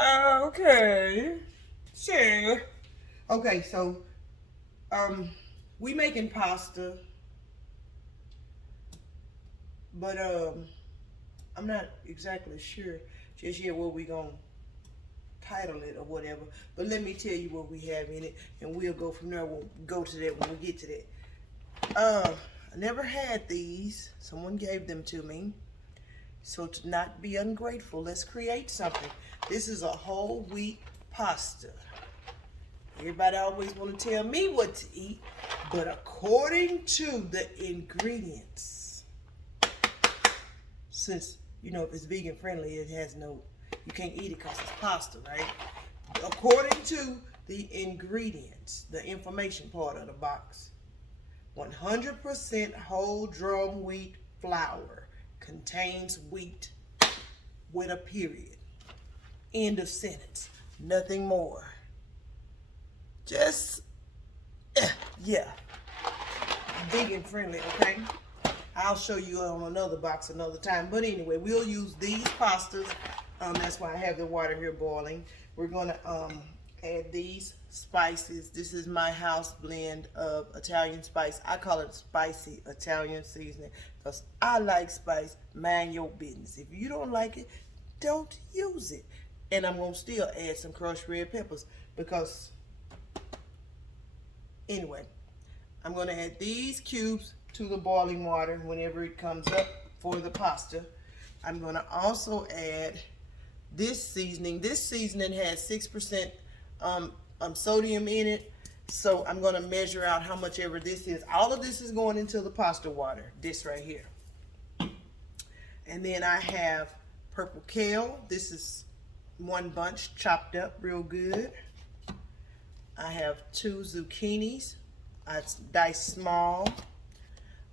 Okay. Sure. Okay, so we making pasta, but I'm not exactly sure just yet what we gonna title it or whatever. But let me tell you what we have in it, and we'll go from there. We'll go to that when we get to that. I never had these. Someone gave them to me. So to not be ungrateful, let's create something. This is a whole wheat pasta. Everybody always want to tell me what to eat, but according to the ingredients, since, you know, if it's vegan friendly, it has no, you can't eat it because it's pasta, right? According to the ingredients, the information part of the box, 100% whole drum wheat flour contains wheat with a period. End of sentence. Nothing more. Just, yeah, vegan friendly, okay? I'll show you on another box another time. But anyway, we'll use these pastas. That's why I have the water here boiling. We're gonna add these spices. This is my house blend of Italian spice. I call it spicy Italian seasoning because I like spice. Mind your business. If you don't like it, don't use it. And I'm gonna still add some crushed red peppers because anyway, I'm gonna add these cubes to the boiling water whenever it comes up for the pasta. I'm gonna also add this seasoning. This seasoning has 6% sodium in it, so I'm gonna measure out how much ever this is. All of this is going into the pasta water, this right here. And then I have purple kale. This is one bunch chopped up real good. I have 2 zucchinis. I diced small.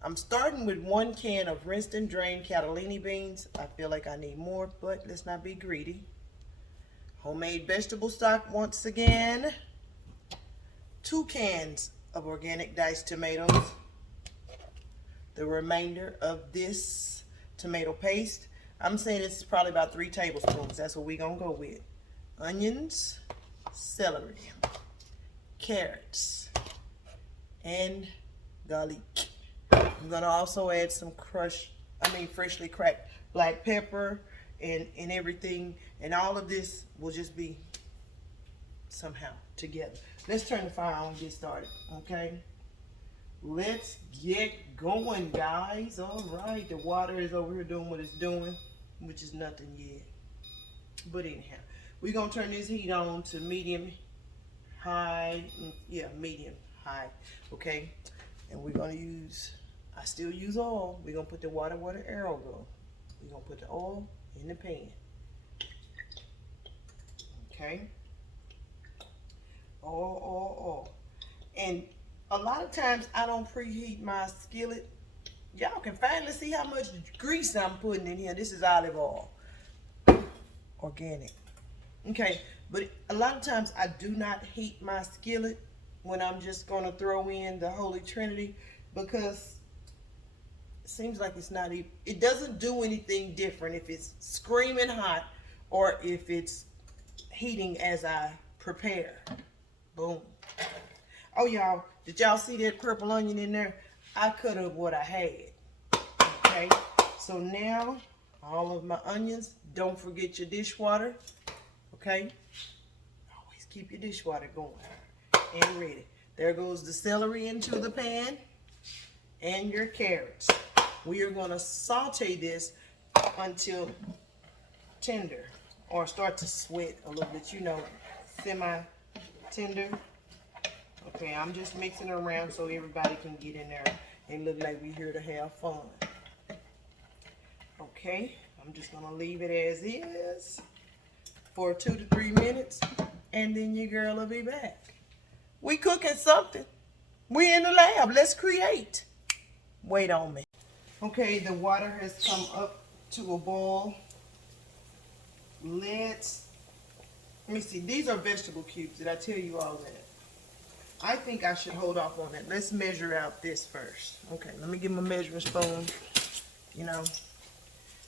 I'm starting with 1 can of rinsed and drained cannellini beans. I feel like I need more, but let's not be greedy. Homemade vegetable stock once again. 2 cans of organic diced tomatoes. The remainder of this tomato paste. I'm saying this is probably about 3 tablespoons. That's what we're gonna go with. Onions, celery, carrots, and garlic. I'm gonna also add some freshly cracked black pepper and everything. And all of this will just be somehow together. Let's turn the fire on and get started, okay? Let's get going, guys. All right, the water is over here doing what it's doing, which is nothing yet. But anyhow, we're gonna turn this heat on to medium high. Yeah, medium high, okay? And we're gonna use, I still use oil. We're gonna put the water where the arrow go. We're gonna put the oil in the pan. Okay? Oil. And a lot of times I don't preheat my skillet. Y'all can finally see how much grease I'm putting in here. This is olive oil. Organic. Okay, but a lot of times I do not heat my skillet when I'm just gonna throw in the Holy Trinity because it seems like it's not even, it doesn't do anything different if it's screaming hot or if it's heating as I prepare. Boom. Oh, y'all, did y'all see that purple onion in there? I cut up what I had. Okay, so now all of my onions, don't forget your dishwater. Okay, always keep your dishwater going and ready. There goes the celery into the pan and your carrots. We are going to saute this until tender or start to sweat a little bit, you know, semi-tender. Okay, I'm just mixing it around so everybody can get in there and look like we're here to have fun. Okay, I'm just going to leave it as is for 2 to 3 minutes, and then your girl will be back. We cooking something. We in the lab. Let's create. Wait on me. Okay, the water has come up to a boil. Let me see. These are vegetable cubes. Did I tell you all that? I think I should hold off on that. Let's measure out this first. Okay, let me get my measuring spoon. You know,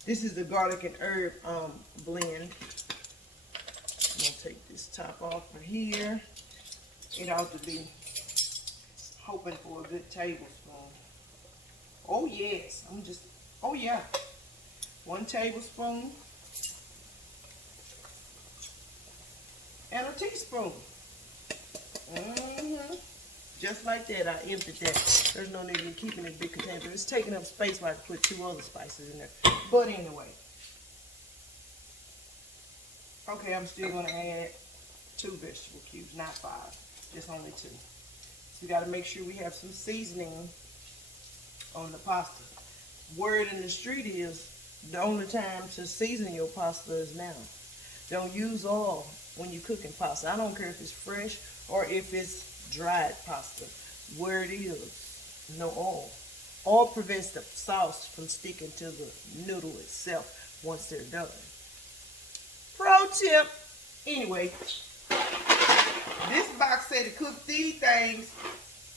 this is the garlic and herb blend. gonna take this top off of here. It ought to be hoping for a good tablespoon. Oh yes, oh yeah. 1 tablespoon. And a teaspoon. Just like that, I emptied that. There's no need in keeping it big container. It's taking up space where I can put 2 other spices in there. But anyway. Okay, I'm still going to add 2 vegetable cubes, not 5. Just only 2. So we got to make sure we have some seasoning on the pasta. Word in the street is the only time to season your pasta is now. Don't use oil when you're cooking pasta. I don't care if it's fresh or if it's dried pasta. Where it is, no oil. Oil prevents the sauce from sticking to the noodle itself once they're done. Pro tip. Anyway, this box said to cook these things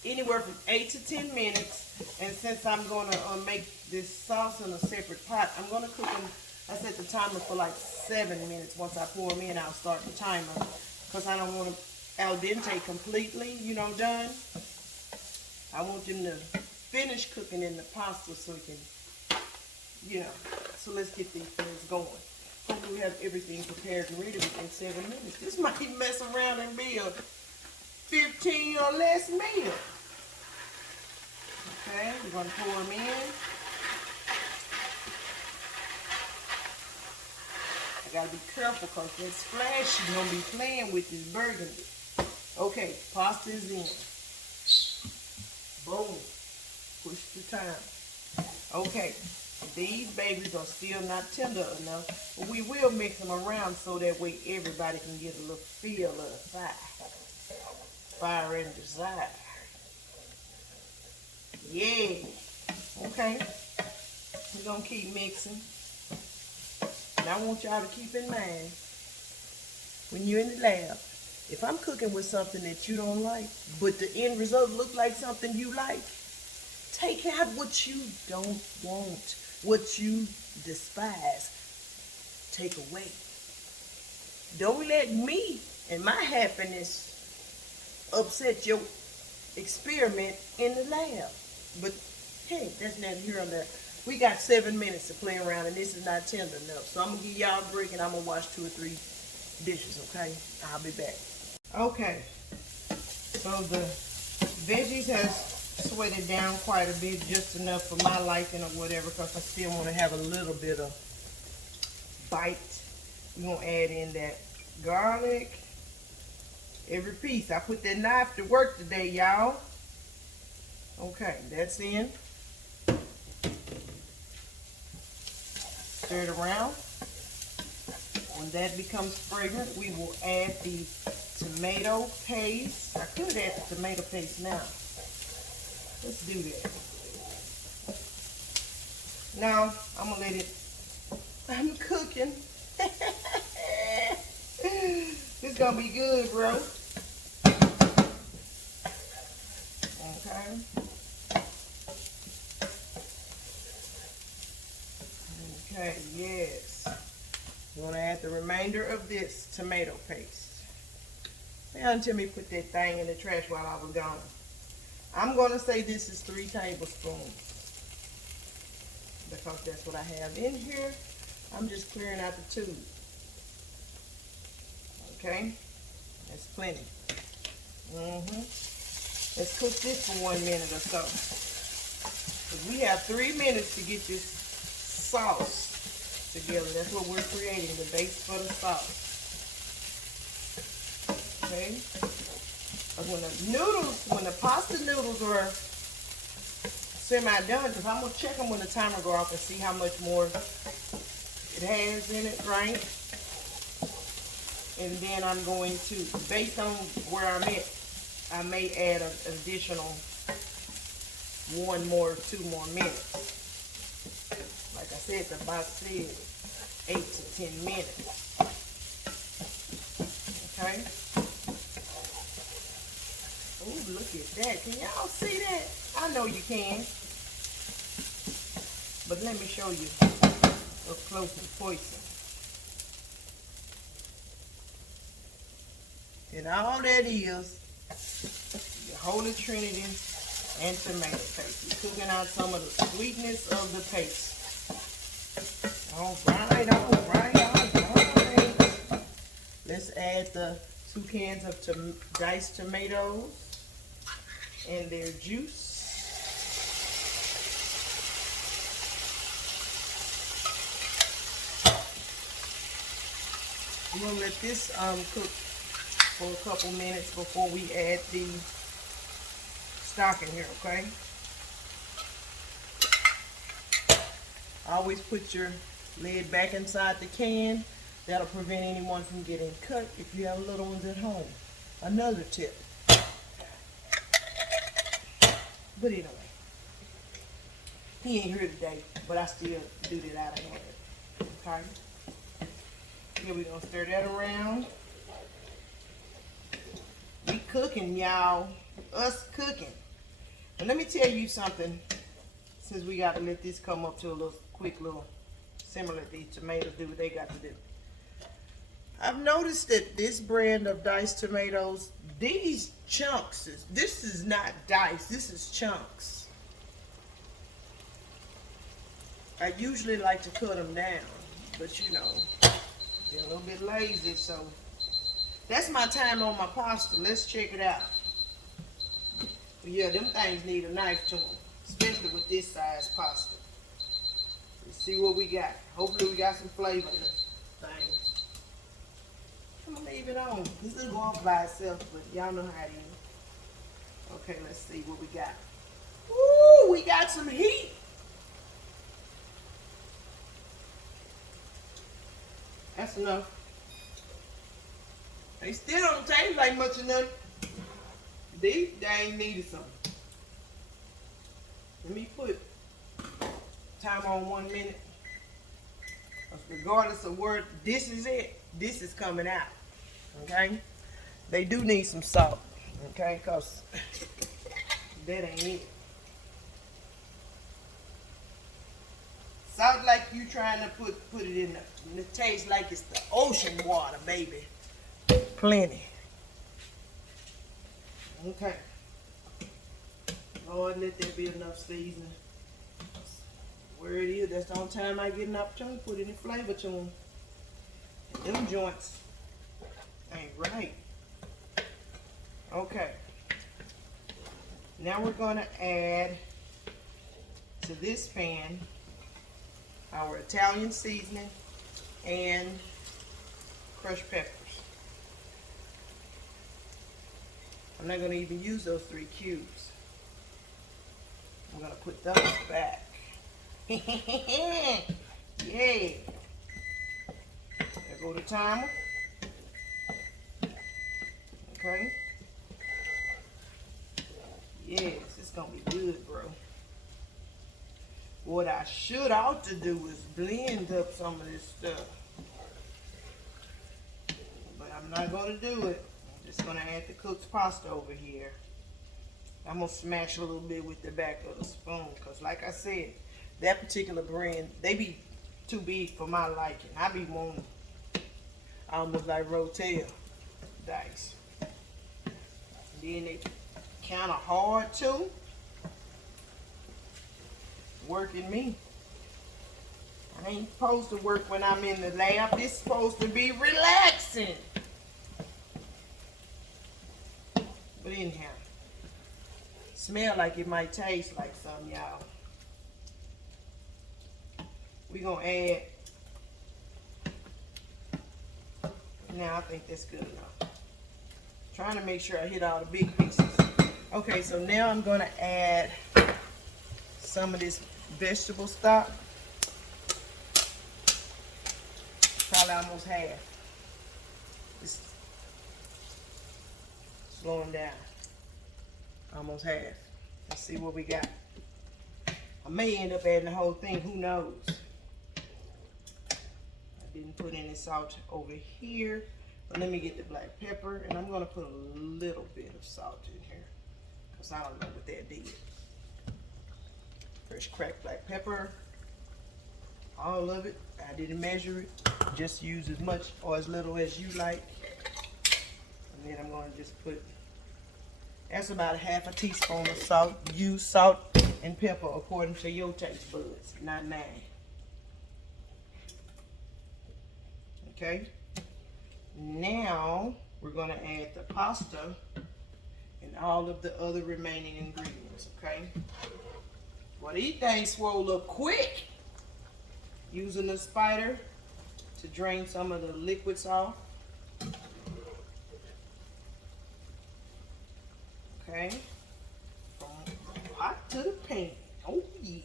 anywhere from 8 to 10 minutes. And since I'm going to make this sauce in a separate pot, I'm going to cook them. I set the timer for like 7 minutes. Once I pour them in, I'll start the timer. Because I don't want them al dente completely, done. I want them to finish cooking in the pasta so it can, So let's get these things going. Hopefully we have everything prepared and ready within 7 minutes. This might mess around and be a 15 or less meal. Okay, we're going to pour them in. I got to be careful because that splash is going to be playing with this burgundy. Okay, pasta is in. Boom. Push the time. Okay, these babies are still not tender enough, but we will mix them around so that way everybody can get a little feel of fire. Fire and desire. Yeah. Okay. We're going to keep mixing. And I want y'all to keep in mind, when you're in the lab, if I'm cooking with something that you don't like, but the end result look like something you like, take out what you don't want, what you despise. Take away. Don't let me and my happiness upset your experiment in the lab. But hey, that's neither here or there. We got 7 minutes to play around, and this is not tender enough. So I'm going to give y'all a break, and I'm going to wash 2 or 3 dishes, okay? I'll be back. Okay. So the veggies has sweated down quite a bit, just enough for my liking or whatever, because I still want to have a little bit of bite. We're going to add in that garlic. Every piece. I put that knife to work today, y'all. Okay, that's in. Stir it around. When that becomes fragrant, we will add the tomato paste. I could add the tomato paste now. Let's do that. Now, I'm going to let it, I'm cooking. This is going to be good, bro. Okay. Okay, yes. You want to add the remainder of this tomato paste. Now until me put that thing in the trash while I was gone. I'm going to say this is 3 tablespoons. Because that's what I have in here. I'm just clearing out the tube. Okay? That's plenty. Let's cook this for 1 minute or so. We have 3 minutes to get this sauce together. That's what we're creating, the base for the sauce. Okay? When the pasta noodles are semi-done, because I'm going to check them when the timer goes off and see how much more it has in it, right? And then I'm going to, based on where I'm at, I may add an additional 1 more, 2 more minutes. Like I said, the box said 8 to 10 minutes. Okay? Oh, look at that. Can y'all see that? I know you can. But let me show you up close and poison. And all that is the Holy Trinity and tomato paste. We're cooking out some of the sweetness of the paste. All right. Let's add the 2 cans of diced tomatoes and their juice. We're going to let this cook for a couple minutes before we add the stock in here, okay? Always put your lid back inside the can. That'll prevent anyone from getting cut if you have little ones at home. Another tip. But anyway, he ain't here today, but I still do that out of hand. Okay? Here we're gonna stir that around. We cooking, y'all. Us cooking. And let me tell you something, since we gotta let this come up to a little quick little simmer, let these tomatoes do what they got to do. I've noticed that this brand of diced tomatoes, these chunks, this is not diced, this is chunks. I usually like to cut them down, but you know, they're a little bit lazy, so that's my time on my pasta. Let's check it out. But yeah, them things need a knife to them, especially with this size pasta. Let's see what we got. Hopefully we got some flavor in this thing. I'm gonna leave it on. This is going off by itself, but y'all know how it is. Okay, let's see what we got. Ooh, we got some heat. That's enough. They still don't taste like much of nothing. They ain't needed something. Let me put time on 1 minute. Regardless of where this is it, this is coming out. Okay? They do need some salt. Okay? Because that ain't it. Salt like you trying to put it in the taste like it's the ocean water, baby. Plenty. Okay. Lord, let there be enough seasoning. Where it is, that's the only time I get an opportunity to put any flavor to them. And them joints ain't right. Okay. Now we're going to add to this pan our Italian seasoning and crushed peppers. I'm not going to even use those 3 cubes. I'm going to put those back. Yeah. There go the timer. Okay. Yes, it's going to be good, bro. What I ought to do is blend up some of this stuff. But I'm not going to do it. I'm just going to add the cooked pasta over here. I'm going to smash a little bit with the back of the spoon. Because like I said, that particular brand, they be too big for my liking. I be wanting almost like Rotel dice. And then they kind of hard too. Working me. I ain't supposed to work when I'm in the lab. This is supposed to be relaxing. But anyhow, smell like it might taste like something, y'all. We're gonna add. Now I think that's good enough. Trying to make sure I hit all the big pieces. Okay, so now I'm gonna add some of this vegetable stock. Probably almost half. Just slowing down. Almost half. Let's see what we got. I may end up adding the whole thing, who knows? I didn't put any salt over here, but let me get the black pepper, and I'm gonna put a little bit of salt in here, because I don't know what that did. Fresh cracked black pepper, all of it. I didn't measure it, just use as much or as little as you like. And then I'm going to just put, that's about a half a teaspoon of salt. Use salt and pepper according to your taste buds, not mine. Okay. Now we're going to add the pasta and all of the other remaining ingredients. Okay. Well, these things swole up quick. Using the spider to drain some of the liquids off. Okay. From the pot to the pan. Oh yeah.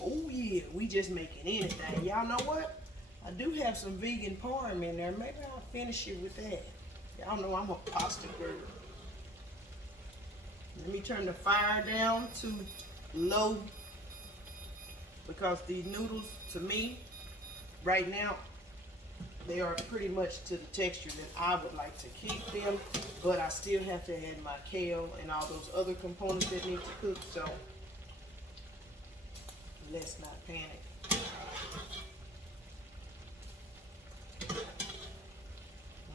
Oh yeah. We just making anything. Y'all know what? I do have some vegan parm in there. Maybe I'll finish it with that. Y'all know I'm a pasta girl. Let me turn the fire down to low, because these noodles, to me, right now, they are pretty much to the texture that I would like to keep them, but I still have to add my kale and all those other components that need to cook, so let's not panic.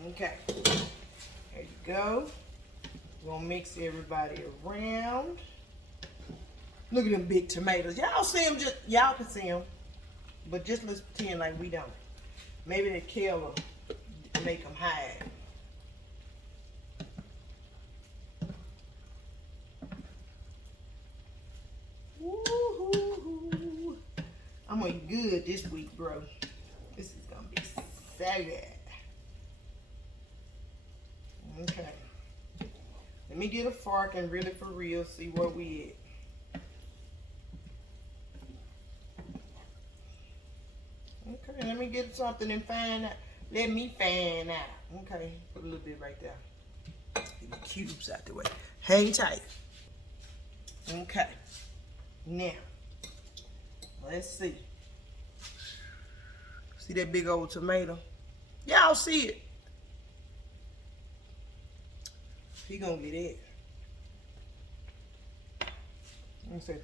Okay, there you go. We're gonna mix everybody around. Look at them big tomatoes. Y'all see them? Y'all can see them, but just let's pretend like we don't. Maybe the kale will make them hide. Woo-hoo-hoo. I'm gonna eat good this week, bro. This is gonna be so good. Okay. Let me get a fork and really for real see where we at. Okay, let me get something and find out. Let me find out. Okay, put a little bit right there. Get the cubes out the way. Hang tight. Okay. Now, let's see. See that big old tomato? Y'all see it? He gonna get it. Let me see.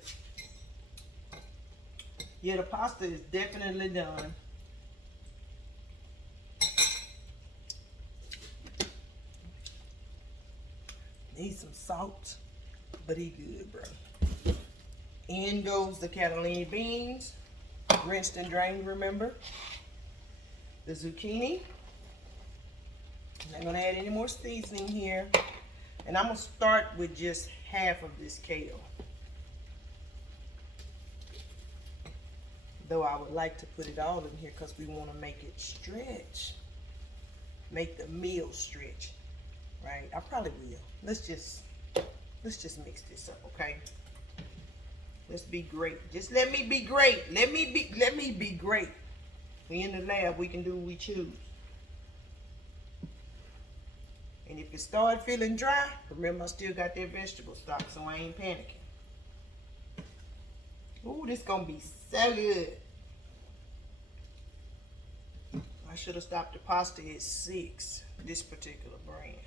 Yeah, the pasta is definitely done. Need some salt, but he good, bro. In goes the cannellini beans, rinsed and drained, remember. The zucchini. I'm not gonna add any more seasoning here. And I'm gonna start with just half of this kale. Though I would like to put it all in here because we want to make it stretch. Make the meal stretch. Right? I probably will. Let's just mix this up, okay? Let's be great. Just let me be great. Let me be great. We in the lab, we can do what we choose. And if it start feeling dry, remember I still got that vegetable stock, so I ain't panicking. Ooh, this gonna be so good. I should have stopped the pasta at 6, this particular brand.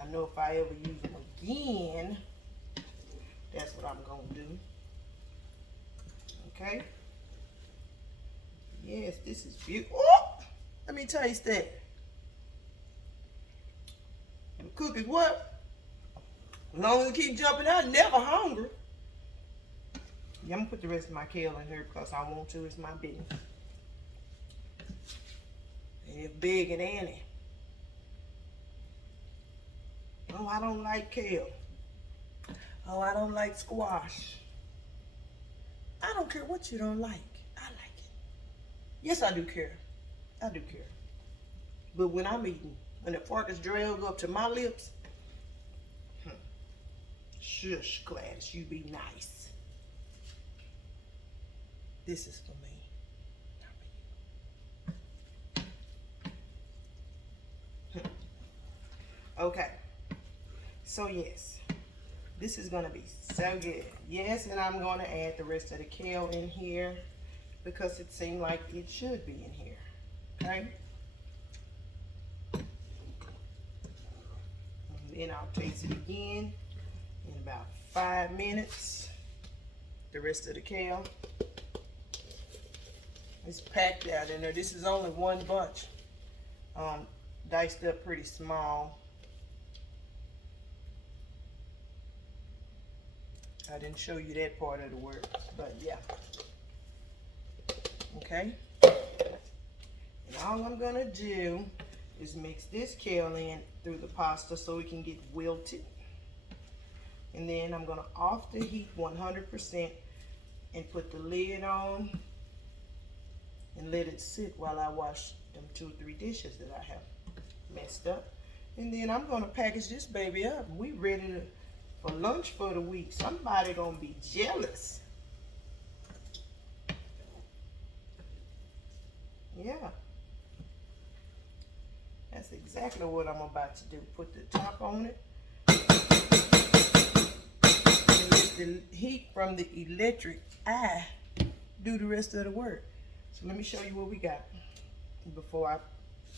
I know if I ever use them again, that's what I'm gonna do. Okay? Yes, this is beautiful. Oh, let me taste that. The cookies what? As long as I keep jumping out, never hungry. Yeah, I'm gonna put the rest of my kale in here because I want to. It's my business. And it's big and Annie. Oh, I don't like kale. Oh, I don't like squash. I don't care what you don't like. I like it. Yes, I do care. I do care. But when I'm eating, when the fork is dragged up to my lips, shush, Gladys, you be nice. This is for me, not for you. Okay, so yes, this is gonna be so good. Yes, and I'm gonna add the rest of the kale in here because it seemed like it should be in here, okay? And then I'll taste it again in about 5 minutes. The rest of the kale. It's packed out in there. This is only one bunch. diced up pretty small. I didn't show you that part of the work, but yeah. Okay. And all I'm gonna do is mix this kale in through the pasta so it can get wilted. And then I'm gonna off the heat 100% and put the lid on and let it sit while I wash them 2 or 3 dishes that I have messed up. And then I'm gonna package this baby up. We ready for lunch for the week. Somebody gonna be jealous. Yeah. That's exactly what I'm about to do. Put the top on it. And let the heat from the electric eye do the rest of the work. So let me show you what we got before I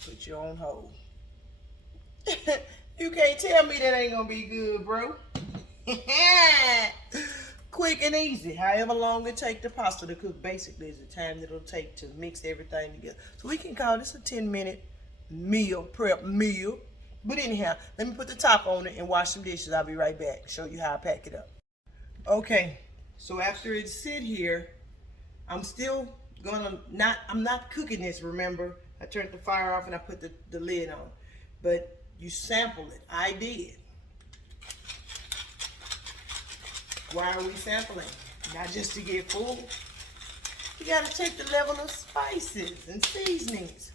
put you on hold. You can't tell me that ain't gonna be good, bro. Quick and easy. However long it take the pasta to cook, basically is the time that it'll take to mix everything together. So we can call this a 10-minute meal, prep meal. But anyhow, let me put the top on it and wash some dishes. I'll be right back. Show you how I pack it up. Okay, so after it sit here, I'm still gonna I'm not cooking this, remember? I turned the fire off and I put the lid on. But you sample it. I did. Why are we sampling? Not just to get full. You gotta check the level of spices and seasonings.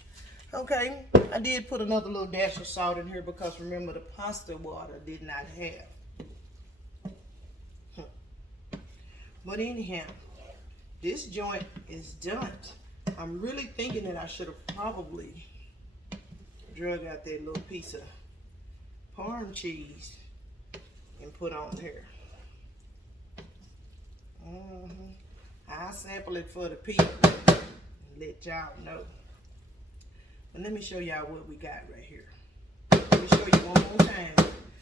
Okay, I did put another little dash of salt in here because remember the pasta water did not have. But anyhow, this joint is done. I'm really thinking that I should have probably drug out that little piece of Parm cheese and put on here. I'll sample it for the people and let y'all know. And let me show y'all what we got right here. Let me show you one more time.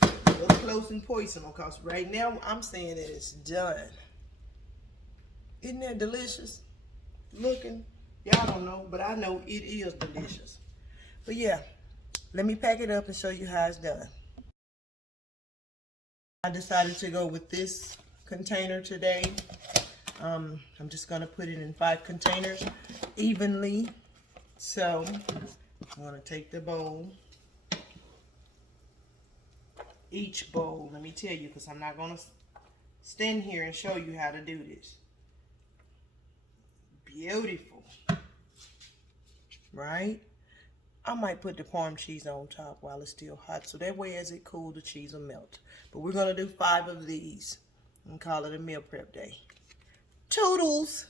Up close and personal, because right now I'm saying that it's done. Isn't that delicious looking? Y'all don't know, but I know it is delicious. But yeah, let me pack it up and show you how it's done. I decided to go with this container today. I'm just gonna put it in 5 containers evenly. So I'm gonna take the bowl, each bowl, let me tell you, because I'm not gonna stand here and show you how to do this. Beautiful, right? I might put the Parm cheese on top while it's still hot, so that way as it cools, the cheese will melt. But we're gonna do 5 of these and call it a meal prep day. Toodles!